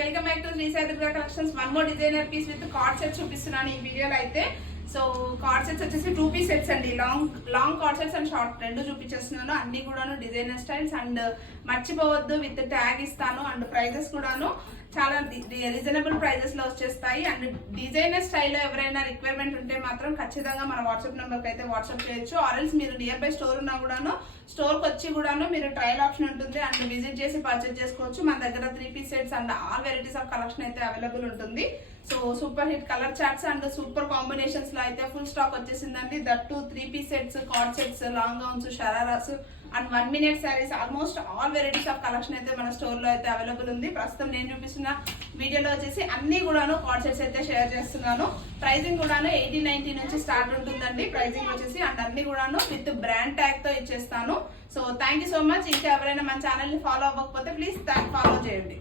Welcome back to Sri Sai Durga collections. One more designer piece with cord set చూపిస్తున్నాను ఈ వీడియోలో అయితే. సో కార్డ్ సెట్స్ వచ్చేసి 2 పీస్ సెట్స్ అండి. Long cord sets and short రెండు చూపించేస్తున్నాను. అన్ని కూడాను డిజైనర్ స్టైల్స్ అండ్ మర్చిపోవద్దు విత్ ట్యాగ్ ఇస్తాను. అండ్ ప్రైజెస్ కూడాను చాలా రీజనబుల్ ప్రైజెస్ లో వచ్చేస్తాయి. అండ్ డిజైనర్ స్టైల్లో ఎవరైనా రిక్వైర్మెంట్ ఉంటే మాత్రం ఖచ్చితంగా మన వాట్సాప్ నెంబర్కి అయితే వాట్సాప్ చేయొచ్చు. ఆర్ఎల్స్ మీరు నియర్ బై స్టోర్ ఉన్నా కూడాను స్టోర్కి వచ్చి కూడాను మీరు ట్రయల్ ఆప్షన్ ఉంటుంది అండ్ విజిట్ చేసి పర్చేజ్ చేసుకోవచ్చు. మన దగ్గర 3 piece sets and all varieties of collection అయితే అవైలబుల్ ఉంటుంది. So super hit colour charts and super combinations లో అయితే ఫుల్ స్టాక్ వచ్చేసిందండి. That 3 piece sets, cord sets, long gowns, shararas and 1 minute saris, almost all varieties of collection అయితే మన store లో అయితే available ఉంది. ప్రస్తుతం నేను చూపిస్తున్న వీడియోలో వచ్చేసి అన్ని కూడాను కార్డ్ సెట్స్ అయితే షేర్ చేస్తున్నాను. ప్రైజింగ్ కూడాను 80-90 నుంచి స్టార్ట్ ఉంటుందండి ప్రైజింగ్ వచ్చేసి. అండ్ అన్ని కూడాను విత్ బ్రాండ్ ట్యాగ్ తో ఇచ్చేస్తాను. So thank you so much. ఇంకా ఎవరైనా మన ఛానల్ ని ఫాలో అవ్వకపోతే ప్లీజ్ ఫాలో చేయండి.